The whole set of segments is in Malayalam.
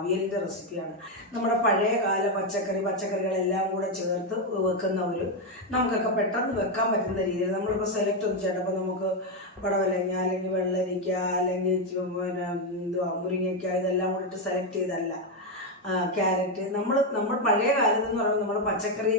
അവിയലിൻ്റെ റെസിപ്പിയാണ്. നമ്മുടെ പഴയ കാല പച്ചക്കറികളെല്ലാം കൂടെ ചേർത്ത് വെക്കുന്ന നമുക്കൊക്കെ പെട്ടെന്ന് വെക്കാൻ പറ്റുന്ന രീതിയിൽ നമ്മളിപ്പോൾ സെലക്ട് ഒന്നും ചെയ്യണം. അപ്പോൾ നമുക്ക് പടവലങ്ങ അല്ലെങ്കിൽ വെള്ളരിക്ക അല്ലെങ്കിൽ മുരിങ്ങയ്ക്ക ഇതെല്ലാം കൂടിയിട്ട് സെലക്ട് ചെയ്തല്ല. ക്യാരറ്റ് നമ്മൾ പഴയ കാലത്ത് എന്ന് പറയുമ്പോൾ നമ്മൾ പച്ചക്കറി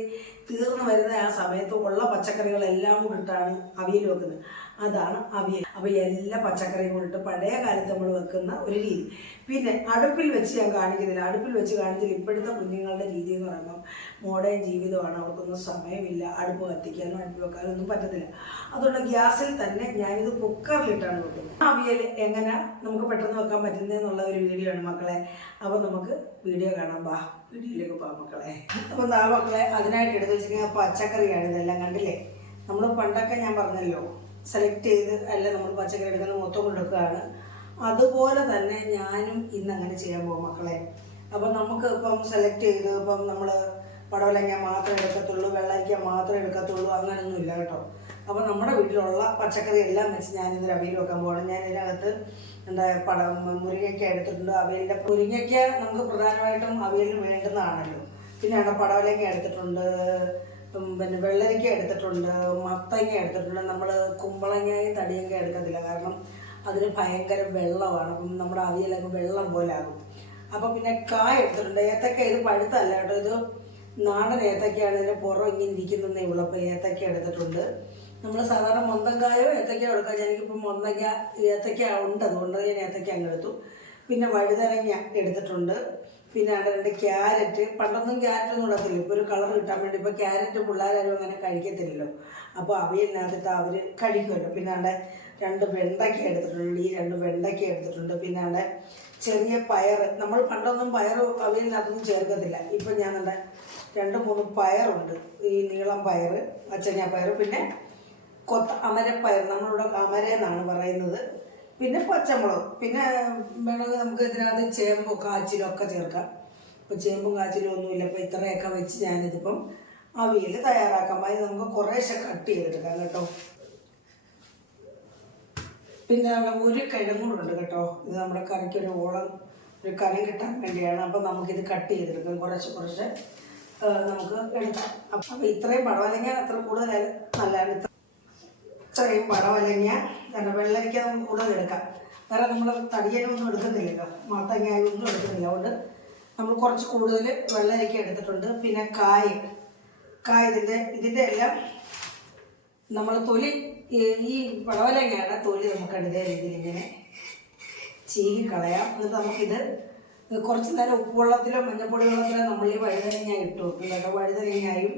തീർന്നു വരുന്ന ആ സമയത്ത് ഉള്ള പച്ചക്കറികളെല്ലാം കൂടിയിട്ടാണ് അവിയൽ വെക്കുന്നത്. അതാണ് അവിയൽ. അപ്പോൾ എല്ലാ പച്ചക്കറിയും കൂടിയിട്ട് പഴയ കാലത്ത് നമ്മൾ വെക്കുന്ന ഒരു രീതി. പിന്നെ അടുപ്പിൽ വെച്ച് ഞാൻ കാണിക്കുന്നില്ല. അടുപ്പിൽ വെച്ച് കാണിച്ചാൽ ഇപ്പോഴത്തെ കുഞ്ഞുങ്ങളുടെ രീതി എന്ന് പറയുമ്പോൾ മോഡേൺ ജീവിതമാണ്. അവർക്കൊന്നും സമയമില്ല അടുപ്പ് കത്തിക്കാനും അടുപ്പ് വെക്കാനും ഒന്നും പറ്റത്തില്ല. അതുകൊണ്ട് ഗ്യാസിൽ തന്നെ ഞാനിത് കുക്കറിലിട്ടാണ് വെക്കുന്നത്. അവിയൽ എങ്ങനെ നമുക്ക് പെട്ടെന്ന് വെക്കാൻ പറ്റുന്നതെന്നുള്ള ഒരു വീഡിയോ ആണ് മക്കളെ. അപ്പോൾ നമുക്ക് വീഡിയോ കാണാം. വീഡിയോയിലേക്ക് പോകാം മക്കളെ. അപ്പോൾ മക്കളെ അതിനായിട്ട് എടുത്ത് വെച്ചിരിക്കുന്ന പച്ചക്കറിയാണ് ഇതെല്ലാം. കണ്ടില്ലേ, നമ്മൾ പണ്ടൊക്കെ ഞാൻ പറഞ്ഞല്ലോ സെലക്ട് ചെയ്ത് അല്ല നമ്മൾ പച്ചക്കറി എടുക്കുന്ന മൊത്തം കൊടുക്കുകയാണ്. അതുപോലെ തന്നെ ഞാനും ഇന്ന് അങ്ങനെ ചെയ്യാൻ പോകും മക്കളെ. അപ്പം നമുക്ക് ഇപ്പം സെലക്ട് ചെയ്ത് ഇപ്പം നമ്മൾ പടവലങ്ങ മാത്രമേ എടുക്കത്തുള്ളൂ, വെള്ളരിക്ക മാത്രമേ എടുക്കത്തുള്ളൂ, അങ്ങനെയൊന്നും ഇല്ല കേട്ടോ. അപ്പോൾ നമ്മുടെ വീട്ടിലുള്ള പച്ചക്കറി എല്ലാം വെച്ച് ഞാനിന്ന് അവിയൽ വെക്കാൻ പോകണം. ഞാൻ ഇതിനകത്ത് മുരിങ്ങയ്ക്ക എടുത്തിട്ടുണ്ട്. അവിയലിൻ്റെ മുരിങ്ങയ്ക്ക നമുക്ക് പ്രധാനമായിട്ടും അവിയലിന് വേണ്ടുന്നതാണല്ലോ. പിന്നെ അവിടെ പടവലങ്ങ എടുത്തിട്ടുണ്ട്, പിന്നെ വെള്ളരിക്ക എടുത്തിട്ടുണ്ട്, മത്തങ്ങ എടുത്തിട്ടുണ്ട്. നമ്മൾ കുമ്പളങ്ങയും തടിയങ്ങ എടുക്കത്തില്ല, കാരണം അതിന് ഭയങ്കര വെള്ളമാണ്. അപ്പം നമ്മുടെ അവിയലൊക്കെ വെള്ളം പോലെ ആകും. അപ്പം പിന്നെ കായ എടുത്തിട്ടുണ്ട്. ഏത്തക്ക ഇത് പഴുത്തല്ല കേട്ടോ, ഇത് നാടൻ ഏത്തക്കയാണ്. ഇതിൻ്റെ പുറം ഇങ്ങനെ ഇരിക്കുന്നതേ ഉള്ളൂ. അപ്പോൾ ഏത്തക്ക എടുത്തിട്ടുണ്ട്. നമ്മൾ സാധാരണ മൊന്തങ്കായോ ഏത്തക്കയോ എടുക്കാം. എനിക്കിപ്പം ഏത്തക്ക ഉണ്ട്, അതുകൊണ്ട് ഞാൻ ഏത്തക്ക അങ്ങ് എടുത്തു. പിന്നെ വഴുതനങ്ങ എടുത്തിട്ടുണ്ട്. പിന്നെ അവിടെ 2 ക്യാരറ്റ്. പണ്ടൊന്നും ക്യാരറ്റൊന്നും ഇടത്തില്ല, ഇപ്പോൾ ഒരു കളർ കിട്ടാൻ വേണ്ടി. ഇപ്പോൾ ക്യാരറ്റ് പിള്ളേരാരും അങ്ങനെ കഴിക്കത്തില്ലല്ലോ, അപ്പോൾ അവിയലിനകത്തിട്ട് അവർ കഴിക്കുമല്ലോ. പിന്നെ അവിടെ 2 വെണ്ടയ്ക്ക എടുത്തിട്ടുണ്ട്. ഈ 2 വെണ്ടയ്ക്ക എടുത്തിട്ടുണ്ട്. പിന്നെ അവിടെ ചെറിയ പയർ. നമ്മൾ പണ്ടൊന്നും പയർ അവിയലിനകത്തൊന്നും ചേർക്കത്തില്ല. ഇപ്പം ഞാൻ അവിടെ 2-3 പയറുണ്ട്. ഈ നീളം പയർ, അച്ചങ്ങ പയർ, പിന്നെ അമരപ്പയർ, നമ്മളിവിടെ അമര എന്നാണ് പറയുന്നത്. പിന്നെ പച്ചമുളക്. പിന്നെ വേണമെങ്കിൽ നമുക്ക് ഇതിനകത്ത് ചേമ്പും കാച്ചിലും ഒക്കെ ചേർക്കാം. ഇപ്പോൾ ചേമ്പും കാച്ചിലും ഒന്നുമില്ല. അപ്പോൾ ഇത്രയൊക്കെ വെച്ച് ഞാനിതിപ്പം അവിയൽ തയ്യാറാക്കാം. അതിന് നമുക്ക് കുറേശ്ശെ കട്ട് ചെയ്തെടുക്കാം കേട്ടോ. പിന്നെ ഒരു കിഴങ്ങൂടുണ്ട് കേട്ടോ. ഇത് നമ്മുടെ കറിക്കൊരു ഒരു കനം കിട്ടാൻ വേണ്ടിയാണ്. അപ്പം നമുക്കിത് കട്ട് ചെയ്തെടുക്കാം. കുറച്ച് നമുക്ക് എടുക്കാം. അപ്പോൾ ഇത്രയും പടവലങ്ങ അത്ര കൂടുതൽ നല്ലതാണ്. ഇത്രയും പടവലങ്ങ, വെള്ളരിക്ക നമുക്ക് കൂടുതൽ എടുക്കാം. വേറെ നമ്മൾ തടിയനൊന്നും എടുക്കുന്നില്ലല്ലോ, മത്തങ്ങായും ഒന്നും എടുക്കുന്നില്ല. അതുകൊണ്ട് നമ്മൾ കുറച്ച് കൂടുതൽ വെള്ളരിക്ക എടുത്തിട്ടുണ്ട്. പിന്നെ കായ ഇതിൻ്റെ എല്ലാം നമ്മൾ തൊലി, ഈ പടവലങ്ങയുടെ തൊലി നമുക്ക് ഇതേ രീതിയിൽ ഇങ്ങനെ ചീകി കളയാം. എന്നിട്ട് നമുക്കിത് കുറച്ച് നേരം ഉപ്പുവെള്ളത്തിലോ മഞ്ഞപ്പൊടി വെള്ളത്തിലോ നമ്മൾ ഈ വഴുതനങ്ങ ഇട്ട് വെക്കും കേട്ടോ. വഴുതനങ്ങായും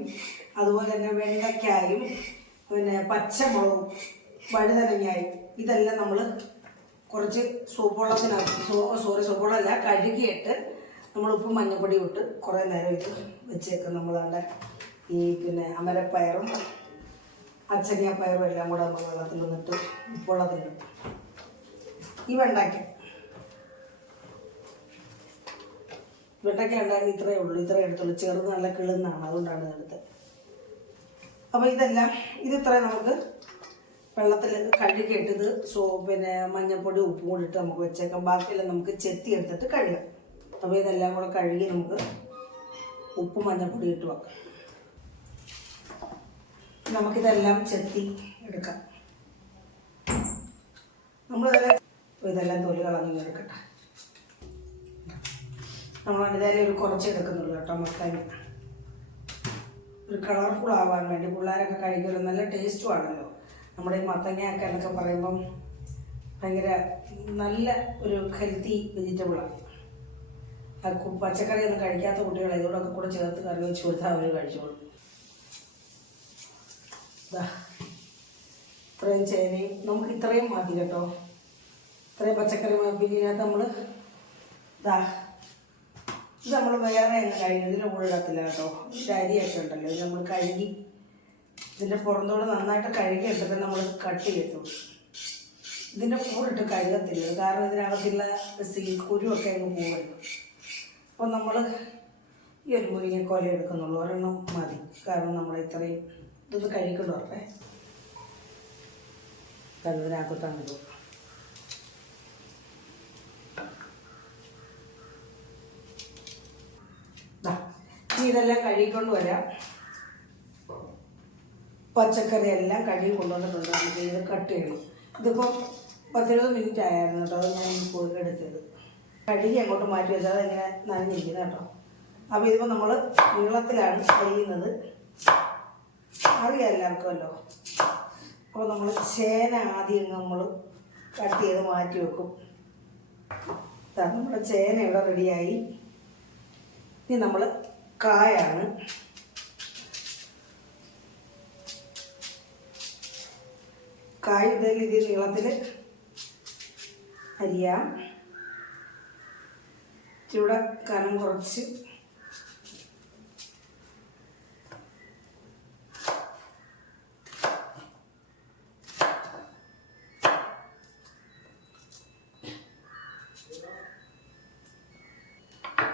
അതുപോലെ തന്നെ വെണ്ടയ്ക്കായും പിന്നെ പച്ചമുളകും വഴുതനങ്ങായും ഇതെല്ലാം നമ്മൾ കുറച്ച് സൂപ്പുവെള്ളമല്ല കഴുകിയിട്ട് നമ്മൾ ഉപ്പും മഞ്ഞപ്പൊടി ഇട്ട് കുറേ നേരം ഇത് വെച്ചേക്കും. നമ്മളവിടെ ഈ പിന്നെ അമരപ്പയറും അച്ചങ്ങപ്പയറും എല്ലാം കൂടെ നമ്മൾ വെള്ളത്തിൽ നിന്നിട്ട് ഉപ്പുവെള്ളത്തിലിട്ട് ഈ വെണ്ടയ്ക്ക ഉണ്ടാക്കി ഇത്രയേ ഉള്ളൂ. ഇത്രയേ എടുത്തുള്ളൂ. ചെറുത് നല്ല കിളുന്നാണ്, അതുകൊണ്ടാണ് എടുത്തത്. അപ്പോൾ ഇതിത്രയും നമുക്ക് വെള്ളത്തിൽ കഴുകിയിട്ടത് പിന്നെ മഞ്ഞൾപ്പൊടി ഉപ്പും കൂടി ഇട്ട് നമുക്ക് വെച്ചേക്കാം. ബാക്കിയെല്ലാം നമുക്ക് ചെത്തി എടുത്തിട്ട് കഴുകാം. അപ്പോൾ ഇതെല്ലാം കൂടെ കഴുകി നമുക്ക് ഉപ്പും മഞ്ഞൾപ്പൊടി ഇട്ട് വെക്കാം. നമുക്കിതെല്ലാം ചെത്തി എടുക്കാം. ഇതെല്ലാം തൊലി കളഞ്ഞ് എടുക്കട്ടെ. നമ്മളിതായാലും ഒരു കുറച്ച് എടുക്കുന്നുള്ളൂ കേട്ടോ. മത്തങ്ങ ഒരു കളർഫുൾ ആവാൻ വേണ്ടി പിള്ളേരൊക്കെ കഴിക്കുമല്ലോ, നല്ല ടേസ്റ്റും ആണല്ലോ. നമ്മുടെ ഈ മത്തങ്ങയൊക്കെ എന്നൊക്കെ പറയുമ്പം ഭയങ്കര നല്ല ഒരു ഹെൽത്തി വെജിറ്റബിളാണ്. പച്ചക്കറിയൊന്നും കഴിക്കാത്ത കുട്ടികൾ ഇതോടൊക്കെ കൂടെ ചേർത്ത് കറി വെച്ച് കൊടുത്താൽ അവർ കഴിച്ചോളും. ഇത്രയും ചേനയും നമുക്ക് ഇത്രയും മതി കേട്ടോ. ഇത്രയും പച്ചക്കറി. പിന്നെ ഇതിനകത്ത് നമ്മൾ ഇത് നമ്മൾ വേറെ അങ്ങ് കഴുകി ഇതിൻ്റെ കൂടെ ഇടത്തില്ല കേട്ടോ. അരിയൊക്കെ ഉണ്ടല്ലോ, ഇത് നമ്മൾ കഴുകി ഇതിൻ്റെ പുറന്തോട് നന്നായിട്ട് കഴുകി എടുത്തിട്ട് നമ്മൾ കട്ട് ചെയ്യത്തുള്ളൂ. ഇതിൻ്റെ കൂടെ ഇട്ട് കഴുകത്തില്ല, കാരണം ഇതിനകത്തുള്ള കുരുവൊക്കെ അങ്ങ് പോകുമല്ലോ. അപ്പോൾ നമ്മൾ ഈ ഒരു മുരിങ്ങക്കോല എടുക്കുന്നുള്ളൂ, ഒരെണ്ണം മതി. കാരണം നമ്മൾ ഇത്രയും ഇതൊന്ന് കഴിക്കൊണ്ട് വരട്ടെ. ഇതിനകത്തോട്ടാണ് ഇത്. ഇതെല്ലാം കഴുകിക്കൊണ്ട് വരാം. പച്ചക്കറി എല്ലാം കഴുകി കൊണ്ടുവന്നിട്ടുണ്ട്. നമുക്ക് ഇത് കട്ട് ചെയ്യണം. ഇതിപ്പോൾ 10-20 മിനിറ്റ് ആയിരുന്നു കേട്ടോ. അത് ഞാൻ ഇപ്പോൾ എടുത്തത് കഴുകി അങ്ങോട്ട് മാറ്റി വെച്ചാൽ അതിങ്ങനെ നനഞ്ഞിരിക്കുന്നത് കേട്ടോ. അപ്പോൾ ഇതിപ്പോൾ നമ്മൾ നീളത്തിലാണ് അരിയുന്നത്, അറിയാം എല്ലാവർക്കുമല്ലോ. അപ്പോൾ നമ്മൾ ചേന ആദ്യം നമ്മൾ കട്ട് ചെയ്ത് മാറ്റി വെക്കും. നമ്മുടെ ചേന ഇവിടെ റെഡിയായി. ഇനി നമ്മൾ കായാണ്. കായ് ഇതിൽ നീളത്തിൽ അരിയാം. ഇവിടെ കനം കുറച്ച്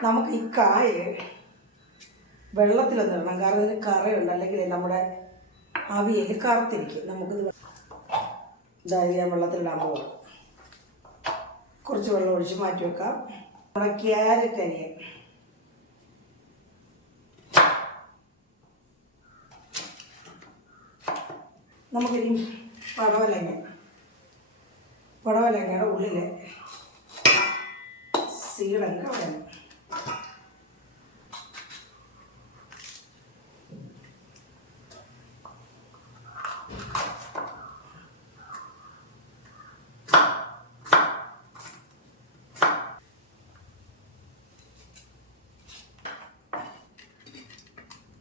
നമുക്ക് ഈ കായ വെള്ളത്തിലൊന്നും ഇടണം, കാരണം ഇതിന് കറയുണ്ട്, അല്ലെങ്കിൽ നമ്മുടെ അവിയൽ കറുത്തിരിക്കും. നമുക്കിത് ഇതായത് ഞാൻ വെള്ളത്തിലിടാൻ പോകാം. കുറച്ച് വെള്ളം ഒഴിച്ച് മാറ്റി വെക്കാം. നമ്മുടെ ക്യാരറ്റ് അരിയാം. നമുക്കിനി പടവലങ്ങയുടെ ഉള്ളിലെ സീഡങ്ങ് കളയണം.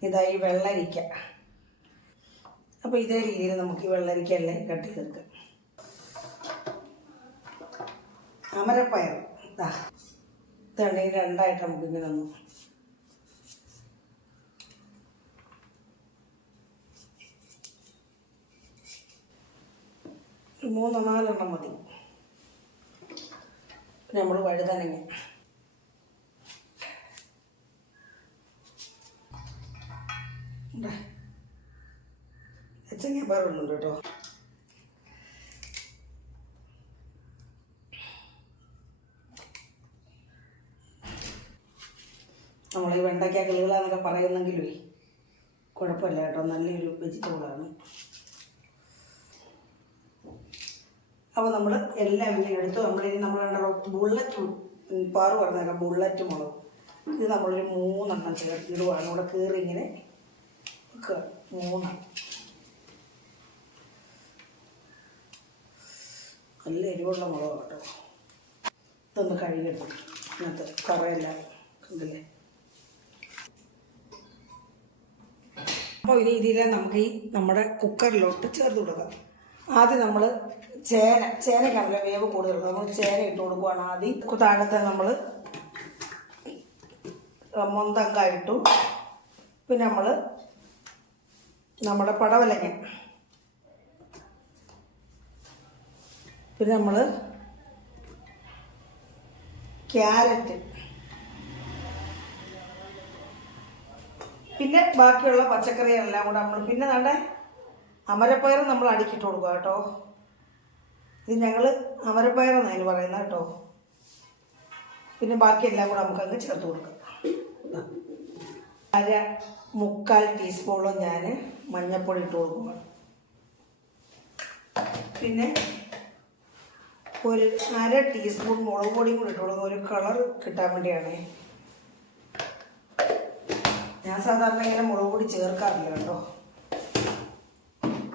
ഇതായി വെള്ളരിക്ക. അപ്പോൾ ഇതേ രീതിയിൽ നമുക്ക് ഈ വെള്ളരിക്ക എല്ലാം കട്ട് ചെയ്തെടുക്കാം. അമരപ്പയർ ഇതുണ്ടെങ്കിൽ രണ്ടായിട്ട് നമുക്ക് ഇങ്ങനെ ഒന്ന് മൂന്നോ നാലെണ്ണം മതി. നമ്മൾ വഴുതനങ്ങ, ചെങ്ങാപ്പാറുണ്ട് കേട്ടോ. നമ്മൾ ഈ വെണ്ടയ്ക്ക കിളികളാന്നൊക്കെ പറയുന്നെങ്കിലും കുഴപ്പമില്ല കേട്ടോ, നല്ലൊരു വെജിറ്റബിളാണ്. അപ്പോൾ നമ്മൾ എല്ലാം ഇങ്ങനെ എടുത്തു. നമ്മളുടെ ബുള്ളറ്റ് പാറു പറഞ്ഞേക്കാം, ബുള്ളറ്റ് മുളക്. ഇത് നമ്മളൊരു 3 എണ്ണം ഇടുവാണ്. ഇവിടെ കീറി ഇങ്ങനെ വെക്കുക. 3 നല്ല എരിവുള്ള മുളക് കേട്ടോ. ഇതൊന്ന് കഴുകിയെടുക്കും. ഇന്നത്തെ കറയെല്ലാം കണ്ടില്ലേ. അപ്പോൾ ഇനി ഇതിലെ നമുക്ക് ഈ നമ്മുടെ കുക്കറിലോട്ട് ചേർത്ത് കൊടുക്കാം. ആദ്യം നമ്മൾ ചേനയ്ക്കാണല്ലോ വേവ് കൂടുതലുള്ളത്. നമ്മൾ ചേന ഇട്ട് കൊടുക്കുവാണ് ആദ്യം. താഴത്തെ നമ്മൾ മൊന്തങ്ക ഇട്ടു. പിന്നെ നമ്മൾ നമ്മുടെ പടവലങ്ങ, പിന്നെ നമ്മൾ ക്യാരറ്റ്, പിന്നെ ബാക്കിയുള്ള പച്ചക്കറികളെല്ലാം കൂടെ നമ്മൾ പിന്നെ നമ്മുടെ അമരപ്പയർ നമ്മൾ അടുക്കിയിട്ട് കൊടുക്കുക കേട്ടോ. ഇത് ഞങ്ങൾ അമരപ്പയറെന്നാണ് അതിന് പറയുന്നത് കേട്ടോ. പിന്നെ ബാക്കിയെല്ലാം കൂടെ നമുക്കങ്ങ് ചേർത്ത് കൊടുക്കാം. 1/4 ടീസ്പൂണോളം ഞാൻ മഞ്ഞൾപ്പൊടി ഇട്ട് കൊടുക്കുകയാണ്. പിന്നെ ഒരു 1/2 ടീസ്പൂൺ മുളക് പൊടിയും കൂടി ഇട്ട് കൊടുക്കുക, ഒരു കളർ കിട്ടാൻ വേണ്ടിയാണ്. ഞാൻ സാധാരണ ഇങ്ങനെ മുളക് പൊടി ചേർക്കാറില്ല കേട്ടോ.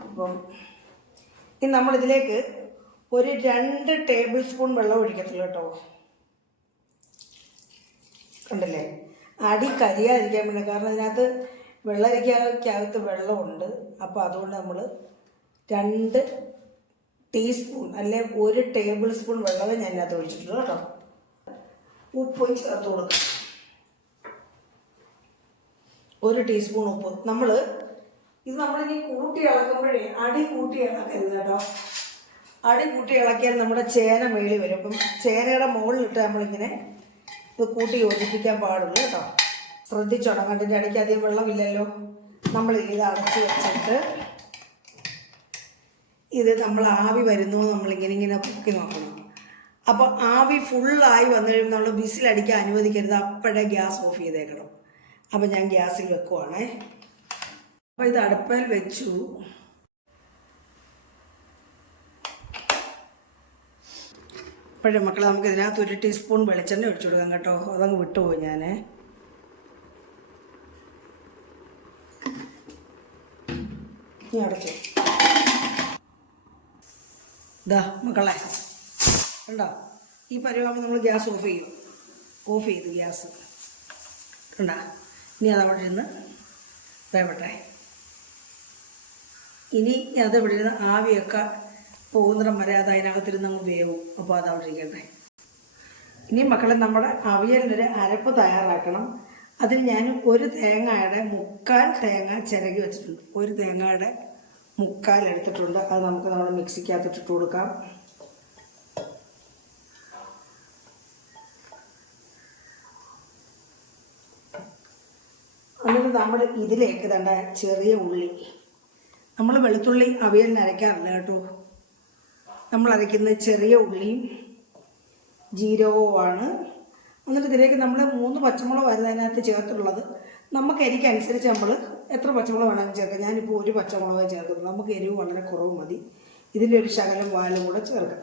അപ്പം ഇനി നമ്മളിതിലേക്ക് ഒരു 2 ടേബിൾ സ്പൂൺ വെള്ളം ഒഴിക്കത്തുള്ളൂ കേട്ടോ. കണ്ടില്ലേ, അടി കരിയാതിരിക്കാൻ വേണ്ടി. കാരണം ഇതിനകത്ത് വെള്ളരിക്കകത്ത് വെള്ളമുണ്ട്. അപ്പോൾ അതുകൊണ്ട് നമ്മൾ 2 ടീസ്പൂൺ അല്ലെ 1 ടേബിൾ സ്പൂൺ വെള്ളമേ ഞാൻ ഇതിനകത്ത് ഒഴിച്ചിട്ടുള്ളൂ കേട്ടോ. ഉപ്പും ചേർത്ത് കൊടുക്കാം. 1 ടീസ്പൂൺ ഉപ്പ്. ഇത് നമ്മളിനി കൂട്ടി ഇളക്കുമ്പോഴേ അടി കൂട്ടി ഇളക്കരുത് കേട്ടോ. അടി കൂട്ടി ഇളക്കിയാൽ നമ്മുടെ ചേന മേളി വരും. അപ്പം ചേനയുടെ മുകളിലിട്ട് നമ്മളിങ്ങനെ ഇത് കൂട്ടി യോജിപ്പിക്കാൻ പാടുള്ളൂ കേട്ടോ. ശ്രദ്ധിച്ചോണം. കണ്ടിൻ്റെ അടിക്ക് അധികം വെള്ളമില്ലല്ലോ. നമ്മൾ ഇത് അടച്ച് വെച്ചിട്ട് ഇത് നമ്മൾ ആവി വരുന്നു നമ്മളിങ്ങനെ പൊക്കി നോക്കണം. അപ്പോൾ ആവി ഫുള്ളായി വന്നു കഴിയുമ്പോൾ നമ്മൾ വിസിലടിക്കാൻ അനുവദിക്കരുത്. അപ്പോഴേ ഗ്യാസ് ഓഫ് ചെയ്തേക്കണം. അപ്പം ഞാൻ ഗ്യാസിൽ വെക്കുവാണേ. അപ്പോൾ ഇത് അടുപ്പയിൽ വെച്ചു. അപ്പോഴേ മക്കളെ നമുക്ക് ഇതിനകത്ത് 1 ടീസ്പൂൺ വെളിച്ചെണ്ണ ഒഴിച്ചു കൊടുക്കാം കേട്ടോ. അതങ്ങ് വിട്ടുപോയി ഞാൻ. ഇനി അടച്ചു. ഇതാ മക്കളെ കണ്ടോ, ഈ പരിവാകുമ്പോൾ നമ്മൾ ഗ്യാസ് ഓഫ് ചെയ്തു ഗ്യാസ് കണ്ടോ. ഇനി അതവിടെ ഇരുന്ന് വേവട്ടെ. ഇനി അതവിടെ ഇരുന്ന് ആവിയൊക്കെ പോകുന്നിടം വരെ അത് അതിനകത്തിരുന്ന് അങ്ങ് വേവും. അപ്പോൾ അതവിടെ ഇരിക്കട്ടെ. ഇനി മക്കളെ നമ്മുടെ അവിയലിനൊരു അരപ്പ് തയ്യാറാക്കണം. അതിന് ഞാൻ 1 തേങ്ങയുടെ 1/4 തേങ്ങ ചിരകി വെച്ചിട്ടുണ്ട്. 1 തേങ്ങയുടെ 1/4 എടുത്തിട്ടുണ്ട്. അത് നമുക്ക് നമ്മുടെ മിക്സിക്കകത്ത് ഇട്ട് കൊടുക്കാം. എന്നിട്ട് നമ്മൾ ഇതിലേക്ക് തണ്ട ചെറിയ ഉള്ളി, നമ്മൾ വെളുത്തുള്ളി അവിയലിന് അരയ്ക്കാറില്ല കേട്ടോ. നമ്മൾ അരയ്ക്കുന്നത് ചെറിയ ഉള്ളിയും ജീരകവുമാണ്. എന്നിട്ട് ഇതിലേക്ക് നമ്മൾ 3 പച്ചമുളക് അതിനകത്ത് ചേർത്തുള്ളത്. നമുക്ക് എരിക്കനുസരിച്ച് നമ്മൾ എത്ര പച്ചമുളക് വേണമെങ്കിൽ ചേർക്കാം. ഞാനിപ്പോൾ 1 പച്ചമുളക് ചേർക്കുന്നു. നമുക്ക് എരിവ് വളരെ കുറവ് മതി. ഇതിൻ്റെ ഒരു ശകലം വാലും കൂടെ ചേർക്കാം.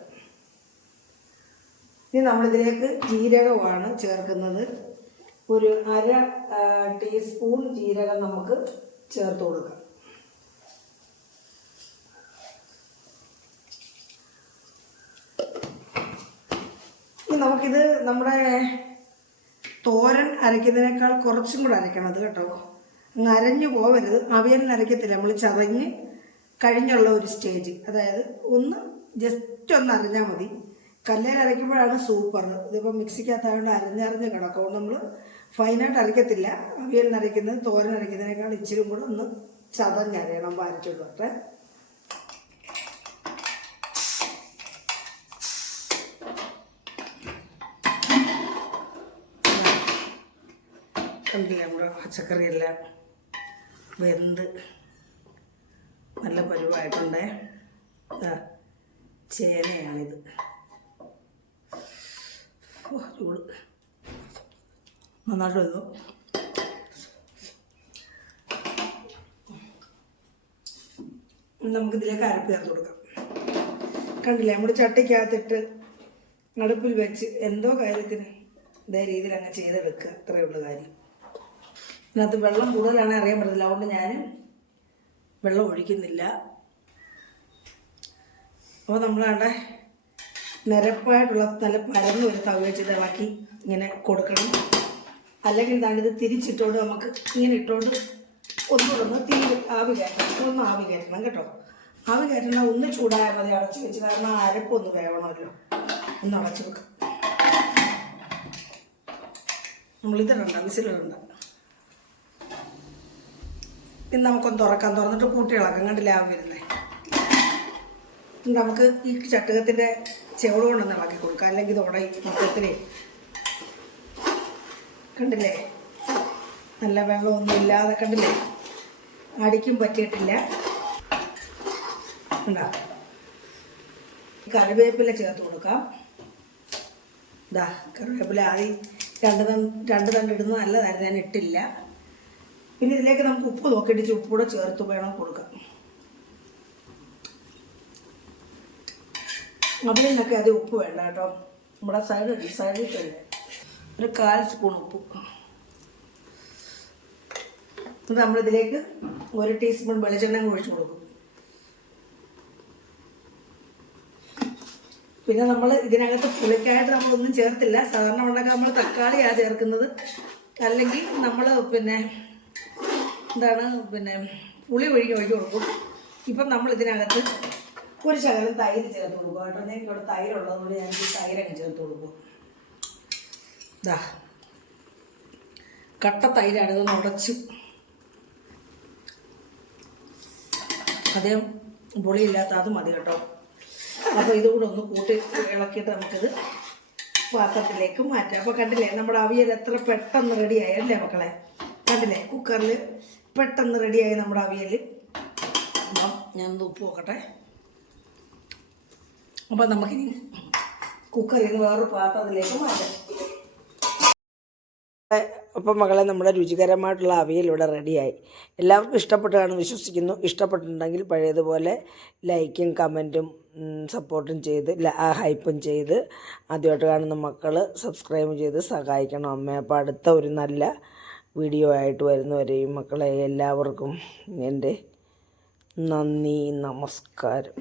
ഇനി നമ്മളിതിലേക്ക് ജീരകമാണ് ചേർക്കുന്നത്. 1/2 ടീസ്പൂൺ ജീരകം നമുക്ക് ചേർത്ത് കൊടുക്കാം. ഇനി നമുക്കിത് നമ്മുടെ തോരൻ അരയ്ക്കുന്നതിനേക്കാൾ കുറച്ചും കൂടെ അരയ്ക്കണം അത് കേട്ടോ. അങ്ങ് അരഞ്ഞു പോവരുത്. അവിയലിന് അരയ്ക്കത്തില്ല, നമ്മൾ ചതഞ്ഞ് കഴിഞ്ഞുള്ള ഒരു സ്റ്റേജ്. അതായത് ജസ്റ്റ് ഒന്ന് അരഞ്ഞാൽ മതി. കല്ലേൽ അരയ്ക്കുമ്പോഴാണ് സൂപ്പർ. ഇതിപ്പോൾ മിക്സിക്കകത്തായതുകൊണ്ട് അരഞ്ഞറിഞ്ഞ് കിടക്കും. നമ്മൾ ഫൈനായിട്ട് അരയ്ക്കത്തില്ല. അവിയലിന് അരയ്ക്കുന്നത് തോരൻ അരയ്ക്കുന്നതിനേക്കാൾ ഇച്ചിരി കൂടെ ഒന്ന് ചതഞ്ഞരയണം. അരച്ചോട്ട് വട്ടെ. കണ്ടില്ലേ നമ്മുടെ പച്ചക്കറിയെല്ലാം വെന്ത് നല്ല പരുവായിട്ടുണ്ടേ. ചേനയാണിത്. ചൂട് നന്നായിട്ട് വന്നു. നമുക്കിതിലേക്ക് അരപ്പ് ചേർത്ത് കൊടുക്കാം. കണ്ടില്ലേ നമ്മുടെ ചട്ടിക്കകത്തിട്ട് അടുപ്പിൽ വെച്ച് എന്തോ കാര്യത്തിന് ഇതേ രീതിയിൽ അങ്ങ് ചെയ്തെടുക്കുക. അത്രയേ ഉള്ളൂ കാര്യം. ഇതിനകത്ത് വെള്ളം കൂടുതലാണ് അറിയാൻ പറ്റത്തില്ല. അതുകൊണ്ട് ഞാൻ വെള്ളം ഒഴിക്കുന്നില്ല. അപ്പോൾ നമ്മളവിടെ നിരപ്പായിട്ടുള്ള നല്ല പരന്ന് ഒരു തവ വെച്ചിട്ട് ഇളക്കി ഇങ്ങനെ കൊടുക്കണം. അല്ലെങ്കിൽ ഇത് തിരിച്ചിട്ടോണ്ട് നമുക്ക് ഇങ്ങനെ ഇട്ടുകൊണ്ട് ഒന്നുകൂടെ തീ ആവി കയറ്റണം കേട്ടോ. ആവി കയറ്റണം. ഒന്ന് ചൂടായാൽ മതി. അടച്ച് വെച്ച്, കാരണം അരപ്പൊന്ന് വേവണമല്ലോ. ഒന്ന് അടച്ച് വെക്കാം. നമ്മളിതിടണ്ട, വിസിലിടണ്ട. ഇനി നമുക്കൊന്ന് തുറന്നിട്ട് കൂട്ടി ഇളക്കാം. കണ്ടില്ലേ ആവി വരുന്നേ. നമുക്ക് ഈ ചട്ടുകത്തിൻ്റെ ചെവട് കൊണ്ടൊന്ന് ഇളക്കി കൊടുക്കാം. അല്ലെങ്കിൽ ഇത് ഉടയും മൊത്തത്തിലേ. കണ്ടില്ലേ നല്ല വെള്ളമൊന്നും ഇല്ലാതെ. കണ്ടില്ലേ അടിക്കും പറ്റിയിട്ടില്ല. ഉണ്ടാ കറിവേപ്പില ചേർത്ത് കൊടുക്കാം. ഇതാ കറിവേപ്പില ആദ്യം 2 തണ്ട് ഇടുന്നത് നല്ലതായിരുന്നു. ഞാൻ ഇട്ടില്ല. പിന്നെ ഇതിലേക്ക് നമുക്ക് ഉപ്പ് നോക്കിയിട്ട് ഉപ്പ് കൂടെ ചേർത്ത് വേണം കൊടുക്കാം. അതിനൊക്കെ അത് ഉപ്പ് വേണ്ട കേട്ടോ. നമ്മുടെ സൈഡിൽ 1/4 സ്പൂൺ ഉപ്പ്. എന്നിട്ട് നമ്മളിതിലേക്ക് 1 ടീസ്പൂൺ വെളിച്ചെണ്ണ ഒഴിച്ചു കൊടുക്കും. പിന്നെ നമ്മൾ ഇതിനകത്ത് പുളിക്കായിട്ട് നമ്മളൊന്നും ചേർത്തില്ല. സാധാരണ ഉണ്ടാക്കാൻ നമ്മൾ തക്കാളിയാണ് ചേർക്കുന്നത്. അല്ലെങ്കിൽ നമ്മൾ പിന്നെ പുളി ഒഴിച്ചു കൊടുക്കും. ഇപ്പം നമ്മൾ ഇതിനകത്ത് ഒരു ശകലം തൈര് ചേർത്ത് കൊടുക്കും കേട്ടോ. എനിക്കിവിടെ തൈരുള്ളതുകൊണ്ട് ഞാൻ തൈരങ്ങ് ചേർത്ത് കൊടുക്കും. ഇതാ കട്ട തൈരാണ്. ഇതൊന്ന് ഉടച്ച് അതേം പുളിയില്ലാത്ത അത് മതി കേട്ടോ. അപ്പോൾ ഇതുകൂടെ ഒന്ന് കൂട്ടി ഇളക്കിയിട്ട് നമുക്കിത് പാത്രത്തിലേക്ക് മാറ്റാം. അപ്പോൾ കണ്ടില്ലേ നമ്മുടെ അവിയൽ എത്ര പെട്ടെന്ന് റെഡിയായി അല്ലേ മക്കളെ. കണ്ടില്ലേ കുക്കറിൽ പെട്ടെന്ന് റെഡിയായി നമ്മുടെ അവിയൽ. അപ്പം ഞാനൊന്ന് ഉപ്പ് നോക്കട്ടെ. അപ്പം നമുക്കിനി കുക്കറിൽ നിന്ന് വേറൊരു പാത്രത്തിലേക്ക് മാറ്റാം. അപ്പം മക്കളെ, നമ്മുടെ രുചികരമായിട്ടുള്ള അവിയൽ ഇവിടെ റെഡിയായി. എല്ലാവർക്കും ഇഷ്ടപ്പെട്ടാണ് വിശ്വസിക്കുന്നു. ഇഷ്ടപ്പെട്ടിട്ടുണ്ടെങ്കിൽ പഴയതുപോലെ ലൈക്കും കമൻറ്റും സപ്പോർട്ടും ചെയ്ത് ഹൈപ്പും ചെയ്ത് ആദ്യമായിട്ട് കാണുന്ന മക്കൾ സബ്സ്ക്രൈബ് ചെയ്ത് സഹായിക്കണം അമ്മേ. അപ്പോൾ അടുത്ത ഒരു നല്ല വീഡിയോ ആയിട്ട് വരുന്നവരെയും മക്കളെ എല്ലാവർക്കും എൻ്റെ നന്ദി, നമസ്കാരം.